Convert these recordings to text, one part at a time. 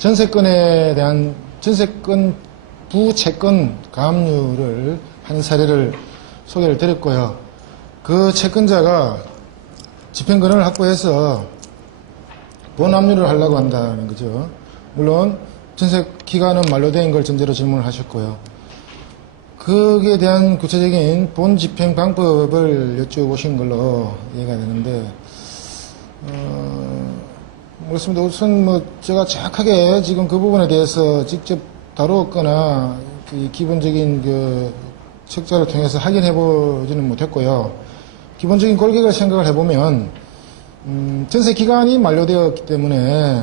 전세건에 대한 전세건 부채권 가압류를 한 사례를 소개를 드렸고요. 그 채권자가 집행권을 확보해서 본압류를 하려고 한다는 거죠. 물론 전세 기간은 만료된 걸 전제로 질문을 하셨고요. 거기에 대한 구체적인 본 집행 방법을 여쭤보신 걸로 이해가 되는데, 그렇습니다. 우선 제가 정확하게 지금 그 부분에 대해서 직접 다루었거나 기본적인 책자를 통해서 확인해 보지는 못했고요. 기본적인 골격을 생각을 해보면 전세 기간이 만료되었기 때문에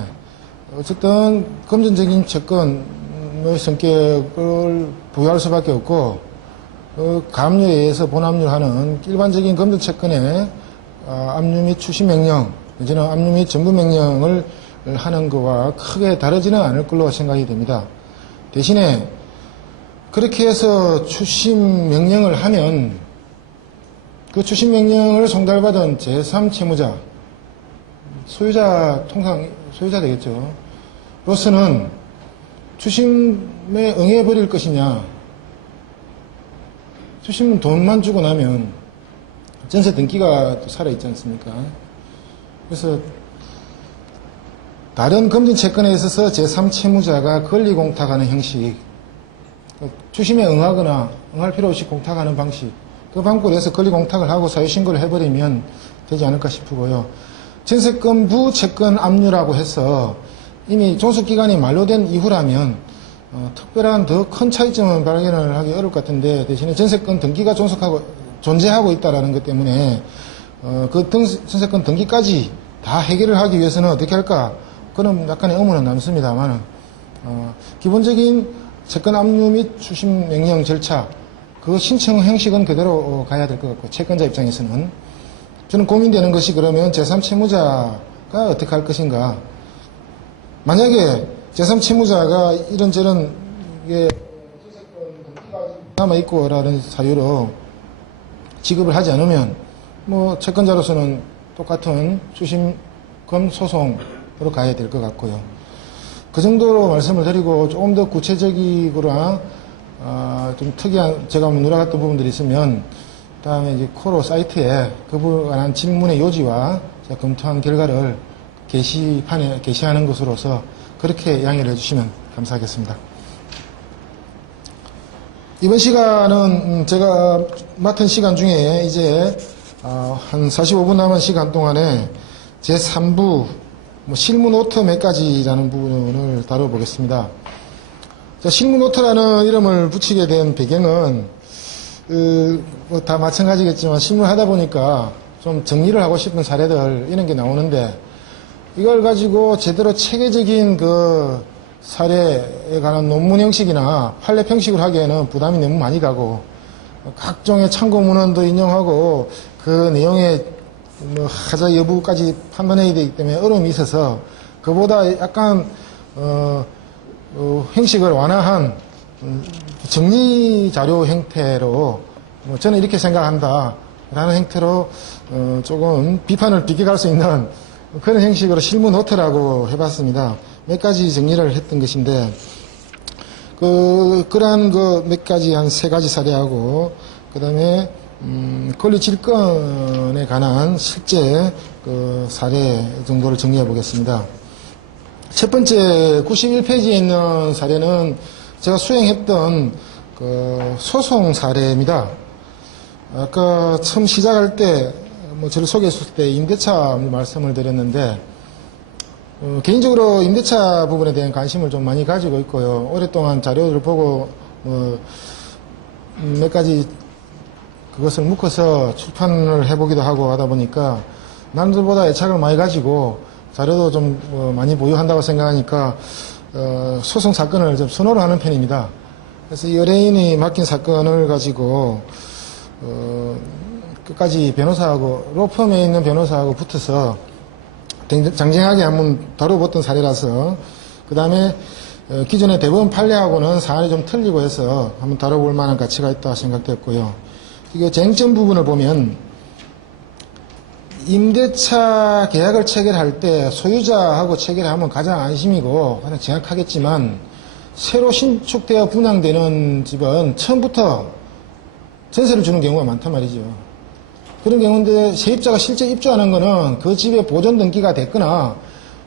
어쨌든 금전적인 채권의 성격을 부여할 수밖에 없고, 가압류에 의해서 본압류하는 일반적인 금전 채권의 압류 및 추심 명령, 내지는 압류 및 전부 명령을 하는 것과 크게 다르지는 않을 걸로 생각이 됩니다. 대신에 그렇게 해서 추심 명령을 하면 그 추심 명령을 송달받은 제3채무자, 통상 소유자 되겠죠. 로서는 추심에 응해버릴 것이냐, 추심은 돈만 주고 나면 전세 등기가 살아있지 않습니까? 그래서 다른 금전 채권에 있어서 제3채무자가 권리공탁하는 형식, 추심에 응하거나 응할 필요 없이 공탁하는 방식, 그 방법으로 해서 권리공탁을 하고 사유신고를 해버리면 되지 않을까 싶고요. 전세권 부채권 압류라고 해서 이미 종속기간이 만료된 이후라면 특별한 더 큰 차이점은 발견을 하기 어려울 것 같은데, 대신에 전세권 등기가 존재하고 있다는 것 때문에 그 전세권 등기까지 다 해결을 하기 위해서는 어떻게 할까? 그런 약간의 의문은 남습니다만, 기본적인 채권 압류 및 추심 명령 절차, 그 신청 형식은 그대로 가야 될 것 같고, 채권자 입장에서는 저는 고민되는 것이, 그러면 제3채무자가 어떻게 할 것인가? 만약에 제3채무자가 이런저런 전세권 등기가 남아있고 라는 사유로 지급을 하지 않으면 채권자로서는 똑같은 추심금 소송으로 가야 될 것 같고요. 그 정도로 말씀을 드리고, 조금 더 구체적이거나 좀 특이한 제가 놀아갔던 부분들이 있으면 다음에 이제 코로 사이트에 그 부분에 관한 질문의 요지와 제가 검토한 결과를 게시판에 게시하는 것으로서 그렇게 양해를 해주시면 감사하겠습니다. 이번 시간은 제가 맡은 시간 중에 이제 한 45분 남은 시간 동안에 제3부 실무 노트 몇 가지라는 부분을 다뤄보겠습니다. 실무 노트라는 이름을 붙이게 된 배경은 다 마찬가지겠지만 실무를 하다 보니까 좀 정리를 하고 싶은 사례들 이런 게 나오는데, 이걸 가지고 제대로 체계적인 그 사례에 관한 논문 형식이나 판례 형식으로 하기에는 부담이 너무 많이 가고, 각종의 참고 문헌도 인용하고 그 내용의 하자 여부까지 판단해야 되기 때문에 어려움이 있어서, 그보다 약간 형식을 완화한 정리 자료 형태로, 저는 이렇게 생각한다 라는 형태로 조금 비판을 비껴갈 수 있는 그런 형식으로 실무 노트라고 해봤습니다. 몇 가지 정리를 했던 것인데, 그러한 몇 가지, 한 3가지 사례하고, 그 다음에 권리 질권에 관한 실제 사례 정도를 정리해 보겠습니다. 첫 번째 91페이지에 있는 사례는 제가 수행했던 소송 사례입니다. 아까 처음 시작할 때 저를 소개했을 때 임대차 말씀을 드렸는데, 개인적으로 임대차 부분에 대한 관심을 좀 많이 가지고 있고요. 오랫동안 자료를 보고 몇 가지 그것을 묶어서 출판을 해보기도 하고 하다 보니까 남들보다 애착을 많이 가지고 자료도 좀 많이 보유한다고 생각하니까 소송 사건을 좀 선호를 하는 편입니다. 그래서 의뢰인이 맡긴 사건을 가지고 끝까지 변호사하고, 로펌에 있는 변호사하고 붙어서 장쟁하게 한번 다뤄봤던 사례라서, 그 다음에 기존의 대법원 판례하고는 사안이 좀 틀리고 해서 한번 다뤄볼 만한 가치가 있다 생각됐고요. 이게 쟁점 부분을 보면 임대차 계약을 체결할 때 소유자하고 체결하면 가장 안심이고 가장 정확하겠지만 새로 신축되어 분양되는 집은 처음부터 전세를 주는 경우가 많단 말이죠. 그런 경우인데 세입자가 실제 입주하는 거는 그 집에 보존 등기가 됐거나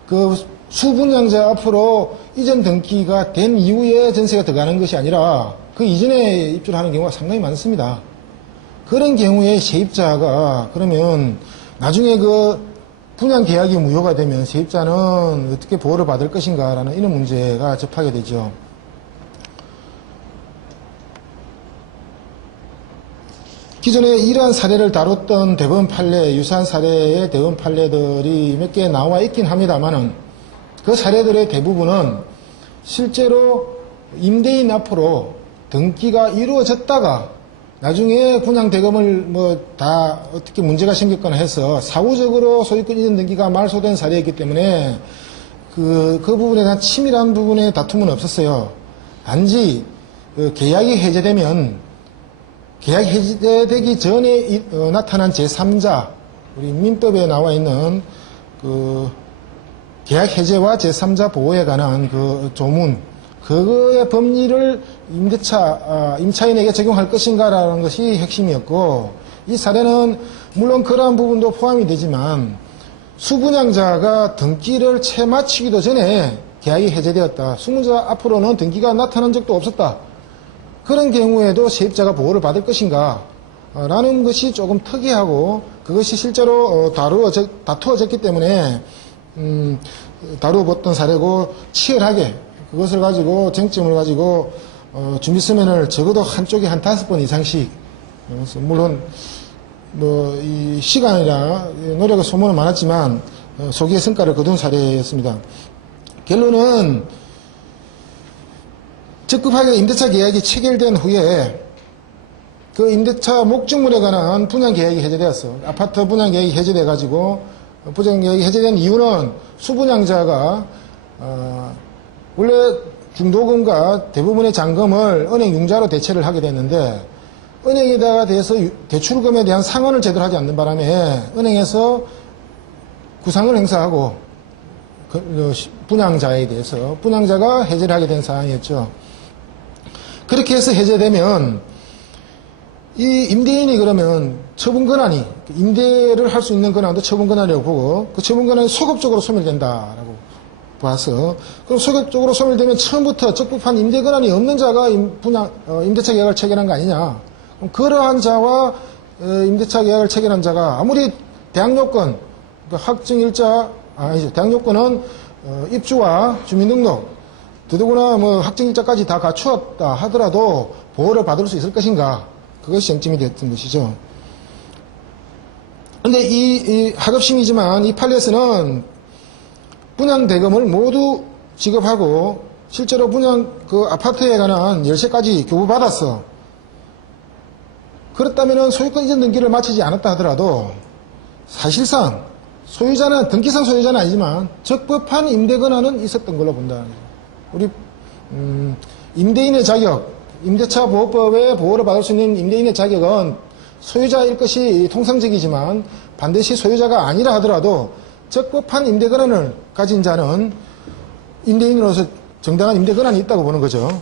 그 수분양자 앞으로 이전 등기가 된 이후에 전세가 들어가는 것이 아니라 그 이전에 입주를 하는 경우가 상당히 많습니다. 그런 경우에 세입자가 그러면 나중에 그 분양 계약이 무효가 되면 세입자는 어떻게 보호를 받을 것인가라는 이런 문제가 접하게 되죠. 기존에 이러한 사례를 다뤘던 대법원 판례, 유사한 사례의 대법원 판례들이 몇 개 나와 있긴 합니다만은 그 사례들의 대부분은 실제로 임대인 앞으로 등기가 이루어졌다가 나중에 분양대금을 다 어떻게 문제가 생겼거나 해서 사후적으로 소유권 이전 등기가 말소된 사례이기 때문에 그 부분에 대한 치밀한 부분의 다툼은 없었어요. 단지 계약이 해제되면 계약이 해제되기 전에 나타난 제3자, 우리 민법에 나와 있는 그 계약 해제와 제3자 보호에 관한 그 조문, 그거의 법리를 임차인에게 적용할 것인가라는 것이 핵심이었고, 이 사례는 물론 그러한 부분도 포함이 되지만 수분양자가 등기를 채 마치기도 전에 계약이 해제되었다. 수분자 앞으로는 등기가 나타난 적도 없었다. 그런 경우에도 세입자가 보호를 받을 것인가 라는 것이 조금 특이하고 그것이 실제로 다투어졌기 때문에 다루어봤던 사례고 치열하게 그것을 가지고 쟁점을 가지고 준비 서면을 적어도 한쪽에 한 5번 이상씩, 물론 이 시간이나 노력과 소모는 많았지만 소기의 성과를 거둔 사례였습니다. 결론은 적극하게 임대차 계약이 체결된 후에 그 임대차 목적물에 관한 분양 계약이 해제되었어. 아파트 분양 계약이 해제돼 가지고 분양 계약이 해제된 이유는 수분양자가 원래 중도금과 대부분의 잔금을 은행 융자로 대체를 하게 됐는데 은행에다가 대해서 대출금에 대한 상환을 제대로 하지 않는 바람에 은행에서 구상을 행사하고 분양자에 대해서 분양자가 해제를 하게 된 상황이었죠. 그렇게 해서 해제되면 이 임대인이 그러면 처분 권한이 임대를 할 수 있는 권한도 처분 권한이라고 보고 그 처분 권한이 소급적으로 소멸된다라고 봐서 그럼 소급적으로 소멸되면 처음부터 적법한 임대 권한이 없는 자가 임대차 계약을 체결한 거 아니냐. 그럼 그러한 자와 임대차 계약을 체결한 자가 아무리 대항 요건, 확정일자 아니죠. 대항 요건은 입주와 주민등록, 더더구나 확정일자까지 다 갖추었다 하더라도 보호를 받을 수 있을 것인가. 그것이 쟁점이 됐던 것이죠. 그런데 이 하급심이지만 이 판례에서는 분양대금을 모두 지급하고 실제로 분양 그 아파트에 관한 열쇠까지 교부받았어. 그렇다면 소유권 이전 등기를 마치지 않았다 하더라도 사실상 소유자는 등기상 소유자는 아니지만 적법한 임대 권한은 있었던 걸로 본다. 우리 임대인의 자격, 임대차 보호법의 보호를 받을 수 있는 임대인의 자격은 소유자일 것이 통상적이지만 반드시 소유자가 아니라 하더라도 적법한 임대 권한을 가진 자는 임대인으로서 정당한 임대 권한이 있다고 보는 거죠.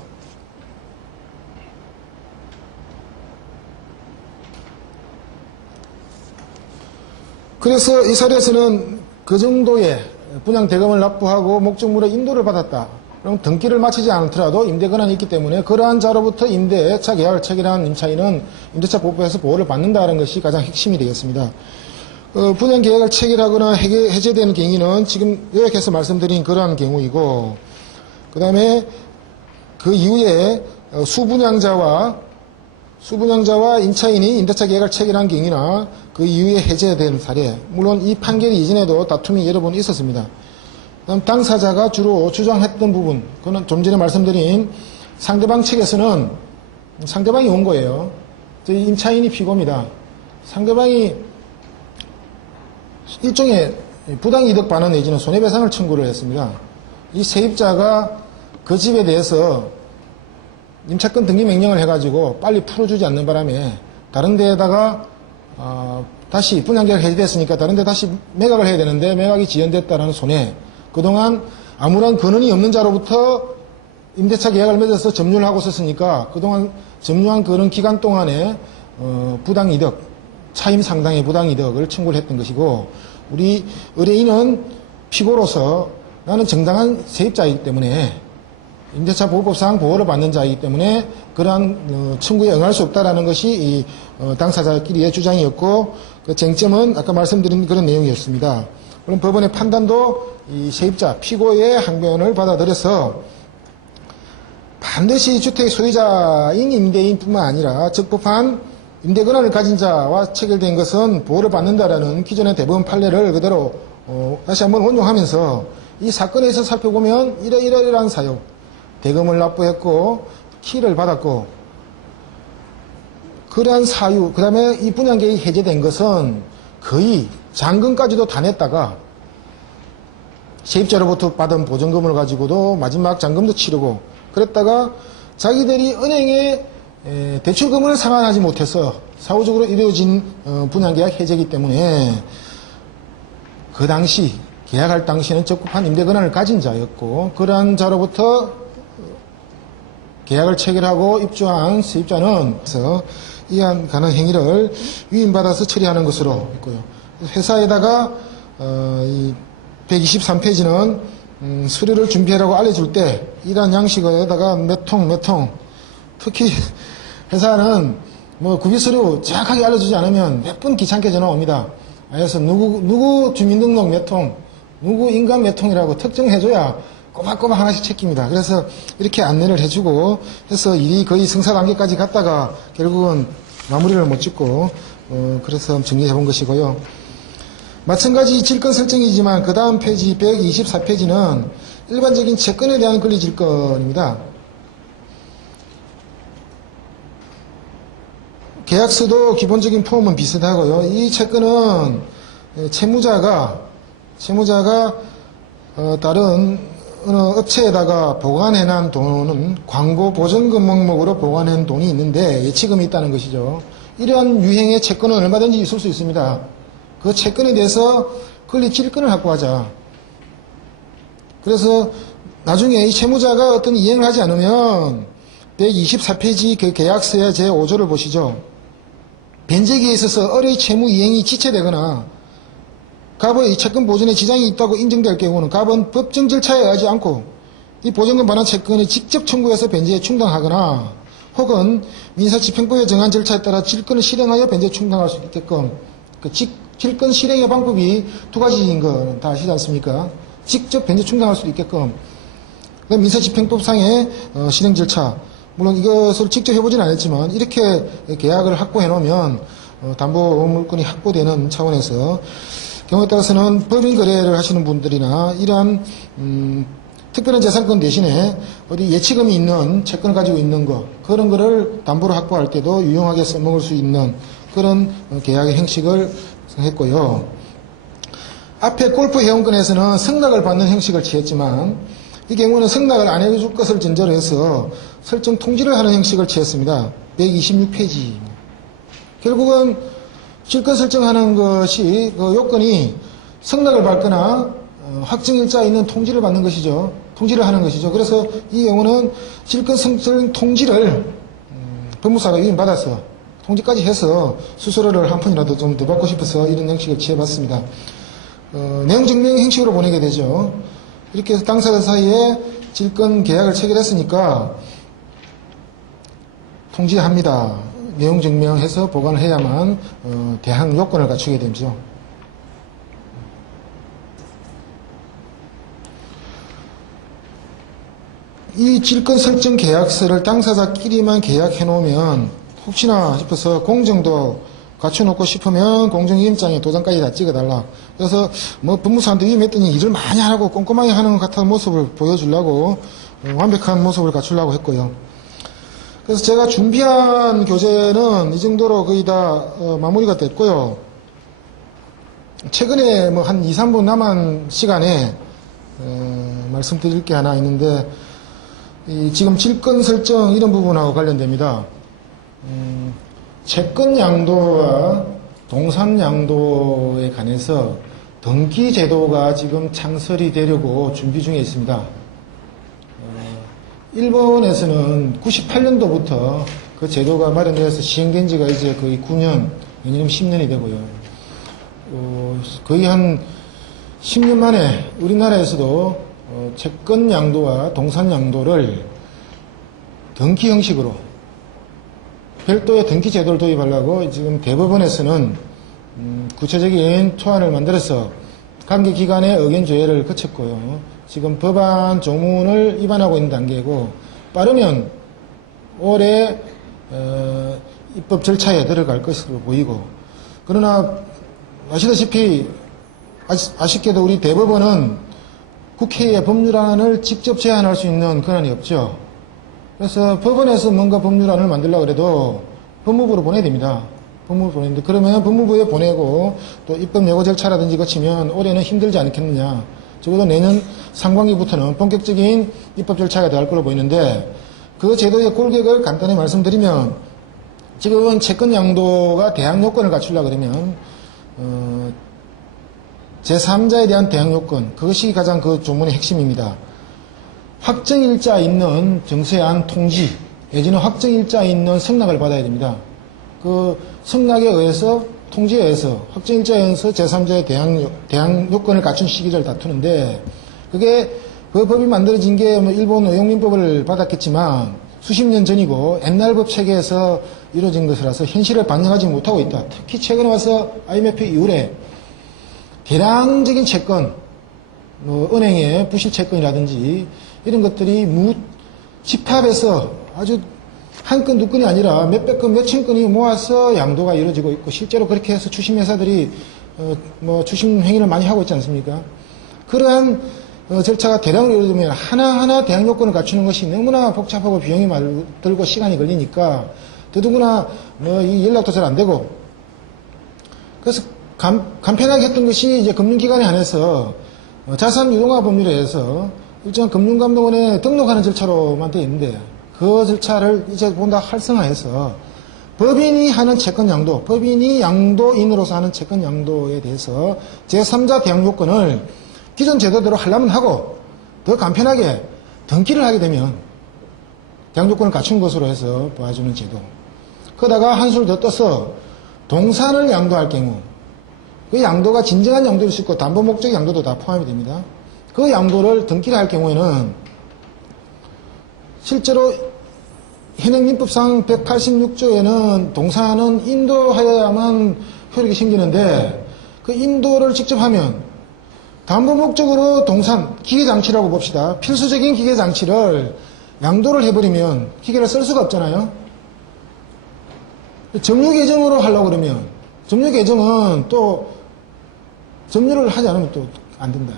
그래서 이 사례에서는 그 정도의 분양 대금을 납부하고 목적물의 인도를 받았다. 그럼 등기를 마치지 않더라도 임대 권한이 있기 때문에 그러한 자로부터 임대차 계약을 체결한 임차인은 임대차 보호법에서 보호를 받는다는 것이 가장 핵심이 되겠습니다. 분양 계약을 체결하거나 해제되는 경위는 지금 요약해서 말씀드린 그러한 경우이고, 그 다음에 그 이후에 수분양자와 임차인이 임대차 계약을 체결한 경우나 그 이후에 해제된 사례, 물론 이 판결 이전에도 다툼이 여러 번 있었습니다. 그다음 당사자가 주로 주장했던 부분, 그건 좀 전에 말씀드린 상대방 측에서는 상대방이 온 거예요. 저희 임차인이 피고입니다. 상대방이 일종의 부당이득 반환 내지는 손해배상을 청구를 했습니다. 이 세입자가 그 집에 대해서 임차권 등기 명령을 해가지고 빨리 풀어주지 않는 바람에 다른 데에다가 다시 분양계약 해지됐으니까 다른 데 다시 매각을 해야 되는데 매각이 지연됐다라는 손해, 그동안 아무런 근원이 없는 자로부터 임대차 계약을 맺어서 점유를 하고 있었으니까 그동안 점유한 그런 기간 동안에 부당이득, 차임 상당의 부당이득을 청구를 했던 것이고, 우리 의뢰인은 피고로서 나는 정당한 세입자이기 때문에 임대차 보호법상 보호를 받는 자이기 때문에 그러한 청구에 응할 수 없다라는 것이 이 당사자끼리의 주장이었고, 그 쟁점은 아까 말씀드린 그런 내용이었습니다. 그럼 법원의 판단도 이 세입자 피고의 항변을 받아들여서 반드시 주택 소유자인 임대인뿐만 아니라 적법한 임대 권한을 가진 자와 체결된 것은 보호를 받는다라는 기존의 대법원 판례를 그대로 다시 한번 원용하면서 이 사건에서 살펴보면 이러이러한 사유, 대금을 납부했고 키를 받았고 그러한 사유, 그 다음에 이 분양계획이 해제된 것은 거의 잔금까지도 다 냈다가 세입자로부터 받은 보증금을 가지고도 마지막 잔금도 치르고 그랬다가 자기들이 은행에 대출금을 상환하지 못해서 사후적으로 이루어진 분양계약 해제이기 때문에 그 당시 계약할 당시에는 적법한 임대권한을 가진 자였고 그러한 자로부터 계약을 체결하고 입주한 세입자는 이한 가는 행위를 위임받아서 처리하는 것으로 있고요. 회사에다가 이 123페이지는 서류를 준비하라고 알려줄 때 이러한 양식에다가 몇 통 특히 회사는 뭐 구비서류 정확하게 알려주지 않으면 몇 번 귀찮게 전화 옵니다. 그래서 누구 주민등록 몇 통, 누구 인감 몇 통이라고 특정해줘야 꼬박꼬박 하나씩 챙깁니다. 그래서 이렇게 안내를 해주고 해서 일이 거의 성사 단계까지 갔다가 결국은 마무리를 못 짓고 그래서 정리해 본 것이고요. 마찬가지 질권 설정이지만 그 다음 페이지 124페이지는 일반적인 채권에 대한 권리 질권입니다. 계약서도 기본적인 폼은 비슷하고요. 이 채권은 채무자가 다른 어느 업체에다가 보관해놓은 돈은 광고 보증금 목록으로 보관한 돈이 있는데 예치금이 있다는 것이죠. 이러한 유형의 채권은 얼마든지 있을 수 있습니다. 그 채권에 대해서 권리 질권을 확보하자. 그래서 나중에 이 채무자가 어떤 이행을 하지 않으면 124페이지 그 계약서의 제5조를 보시죠. 변제기에 있어서 어뢰의 채무 이행이 지체되거나 갑의 채권 보존에 지장이 있다고 인정될 경우는 갑은 법정 절차에 의하지 않고 이 보증금 반환 채권을 직접 청구해서 변제에 충당하거나 혹은 민사집행법에 정한 절차에 따라 질권을 실행하여 변제에 충당할 수 있게끔 그 질권 실행의 방법이 두 가지인 거 다 아시지 않습니까? 직접 변제 충당할 수 있게끔 민사집행법상의 실행 절차, 물론 이것을 직접 해보진 않았지만 이렇게 계약을 확보해 놓으면 담보 물건이 확보되는 차원에서 경우에 따라서는 법인 거래를 하시는 분들이나 이러한 특별한 재산권 대신에 어디 예치금이 있는 채권을 가지고 있는 거 그런 거를 담보로 확보할 때도 유용하게 써먹을 수 있는 그런 계약의 형식을 했고요. 앞에 골프 회원권에서는 승낙을 받는 형식을 취했지만 이 경우는 승낙을 안 해줄 것을 전제로 해서 설정 통지를 하는 형식을 취했습니다. 126페이지. 결국은 질권 설정하는 것이 그 요건이 승낙을 받거나 확정일자에 있는 통지를 받는 것이죠. 통지를 하는 것이죠. 그래서 이 경우는 질권 설정 통지를 법무사가 위임받아서 통지까지 해서 수수료를 한 푼이라도 좀 더 받고 싶어서 이런 형식을 취해봤습니다. 내용 증명 형식으로 보내게 되죠. 이렇게 해서 당사자 사이에 질권 계약을 체결했으니까 통지합니다. 내용 증명해서 보관을 해야만 대항 요건을 갖추게 되죠. 이 질권 설정 계약서를 당사자끼리만 계약해 놓으면 혹시나 싶어서 공정도 갖춰놓고 싶으면 공정위임장에 도장까지 다 찍어달라. 그래서 뭐 법무사한테 위임했더니 일을 많이 하고 꼼꼼하게 하는 것 같은 모습을 보여주려고 완벽한 모습을 갖추려고 했고요. 그래서 제가 준비한 교재는 이 정도로 거의 다 마무리가 됐고요. 최근에 뭐 한 2, 3분 남은 시간에 말씀드릴 게 하나 있는데 지금 질권 설정 이런 부분하고 관련됩니다. 채권 양도와 동산양도에 관해서 등기 제도가 지금 창설이 되려고 준비 중에 있습니다. 일본에서는 98년도부터 그 제도가 마련되어서 시행된 지가 이제 거의 9년, 내년이면 10년이 되고요. 거의 한 10년 만에 우리나라에서도 채권 양도와 동산 양도를 등기 형식으로 별도의 등기 제도를 도입하려고 지금 대법원에서는 구체적인 초안을 만들어서 관계기관의 의견 조회를 거쳤고요. 지금 법안 조문을 입안하고 있는 단계고 빠르면 올해 입법 절차에 들어갈 것으로 보이고, 그러나 아시다시피 아쉽게도 우리 대법원은 국회에 법률안을 직접 제안할 수 있는 권한이 없죠. 그래서 법원에서 뭔가 법률안을 만들려고 해도 법무부로 보내야 됩니다. 법무부 보내는데, 그러면 법무부에 보내고 또 입법 예고 절차라든지 거치면 올해는 힘들지 않겠느냐. 적어도 내년 상반기부터는 본격적인 입법 절차가 들어갈 걸로 보이는데, 그 제도의 골격을 간단히 말씀드리면, 지금은 채권 양도가 대항 요건을 갖추려고 그러면 제3자에 대한 대항 요건, 그것이 가장 그 조문의 핵심입니다. 확정일자 있는 정세안 통지, 내지는 확정일자 있는 승낙을 받아야 됩니다. 그 승낙에 의해서, 통지에 의해서, 확정일자에 의해서 제3자의 대항 요건을 갖춘 시기를 다투는데, 그게 그 법이 만들어진 게 뭐 일본 의용민법을 받았겠지만 수십 년 전이고 옛날 법 체계에서 이루어진 것이라서 현실을 반영하지 못하고 있다. 특히 최근에 와서 IMF 이후에 대량적인 채권, 뭐 은행의 부실 채권이라든지 이런 것들이 집합해서 아주 한 건 두 건이 아니라 몇백 건, 몇천 건이 모아서 양도가 이루어지고 있고, 실제로 그렇게 해서 주식회사들이 주식 행위를 많이 하고 있지 않습니까? 그러한 절차가 대량으로 이루어지면 하나하나 대항 요건을 갖추는 것이 너무나 복잡하고 비용이 많이 들고 시간이 걸리니까 더더구나 이 연락도 잘 안 되고, 그래서 간편하게 했던 것이 이제 금융기관에 한해서 자산 유동화 법률에 의해서 일정한 금융감독원에 등록하는 절차로만 되어 있는데, 그 절차를 이제 보다 활성화해서 법인이 하는 채권 양도, 법인이 양도인으로서 하는 채권 양도에 대해서 제3자 대항 요건을 기존 제도대로 하려면 하고, 더 간편하게 등기를 하게 되면 대항 요건을 갖춘 것으로 해서 보아주는 제도. 그러다가 한술 더 떠서 동산을 양도할 경우, 그 양도가 진정한 양도일 수 있고 담보 목적 양도도 다 포함이 됩니다. 그 양도를 등기를 할 경우에는 실제로 현행민법상 186조에는 동산은 인도하여야만 효력이 생기는데, 그 인도를 직접 하면 담보 목적으로 동산, 기계장치라고 봅시다. 필수적인 기계장치를 양도를 해버리면 기계를 쓸 수가 없잖아요. 점유계정으로 하려고 그러면, 점유계정은 또 점유를 하지 않으면 또 안 된다.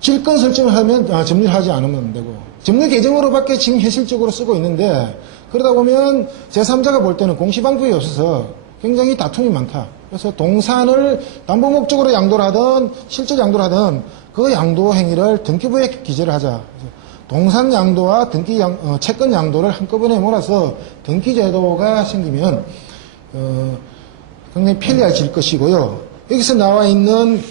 질권 설정을 하면 점유를 하지 않으면 안 되고, 점유계정으로밖에 지금 현실적으로 쓰고 있는데, 그러다 보면 제3자가 볼 때는 공시방법이 없어서 굉장히 다툼이 많다. 그래서 동산을 담보 목적으로 양도를 하든 실제 양도를 하든 그 양도 행위를 등기부에 기재를 하자. 동산 양도와 채권 양도를 한꺼번에 몰아서 등기 제도가 생기면 굉장히 편리해질 것이고요. 여기서 나와 있는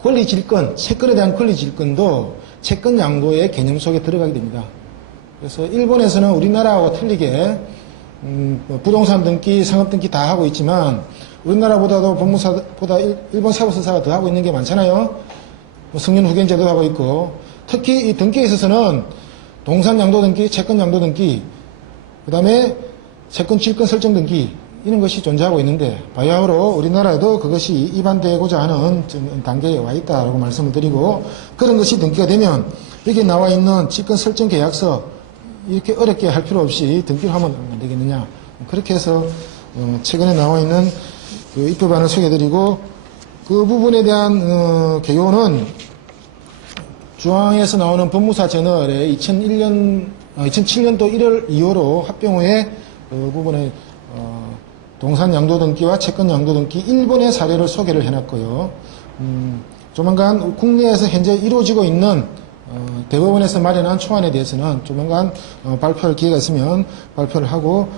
권리 질권, 채권에 대한 권리 질권도 채권 양도의 개념 속에 들어가게 됩니다. 그래서 일본에서는 우리나라하고 틀리게 부동산 등기, 상업 등기 다 하고 있지만 우리나라보다도 법무사보다 일본 사법서사가 더 하고 있는 게 많잖아요. 승인 후견 제도도 하고 있고, 특히 이 등기에 있어서는 동산 양도 등기, 채권 양도 등기, 그 다음에 채권 질권 설정 등기, 이런 것이 존재하고 있는데, 바야흐로 우리나라에도 그것이 입안되고자 하는 단계에 와 있다라고 말씀을 드리고, 그런 것이 등기가 되면 여기에 나와 있는 질권 설정 계약서 이렇게 어렵게 할 필요 없이 등기를 하면 안 되겠느냐. 그렇게 해서 최근에 나와 있는 그 입법안을 소개해드리고, 그 부분에 대한 개요는 중앙에서 나오는 법무사 저널에 2007년도 1월 2호로 합병 후에 그 부분에 동산 양도 등기와 채권 양도 등기 일본의 사례를 소개를 해놨고요. 조만간 국내에서 현재 이루어지고 있는 대법원에서 마련한 초안에 대해서는 조만간 발표할 기회가 있으면 발표를 하고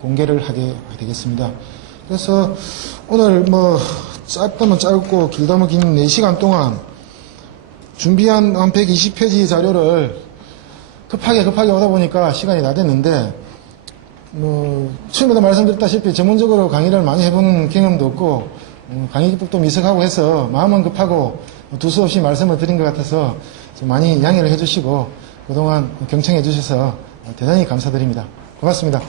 공개를 하게 되겠습니다. 그래서 오늘 뭐 짧다면 짧고 길다면 긴 4시간 동안 준비한 한 120페이지 자료를 급하게 오다 보니까 시간이 다 됐는데, 처음에도 말씀드렸다시피 전문적으로 강의를 많이 해본 경험도 없고, 강의 기법도 미숙하고 해서 마음은 급하고 두서없이 말씀을 드린 것 같아서 좀 많이 양해를 해주시고 그동안 경청해 주셔서 대단히 감사드립니다. 고맙습니다.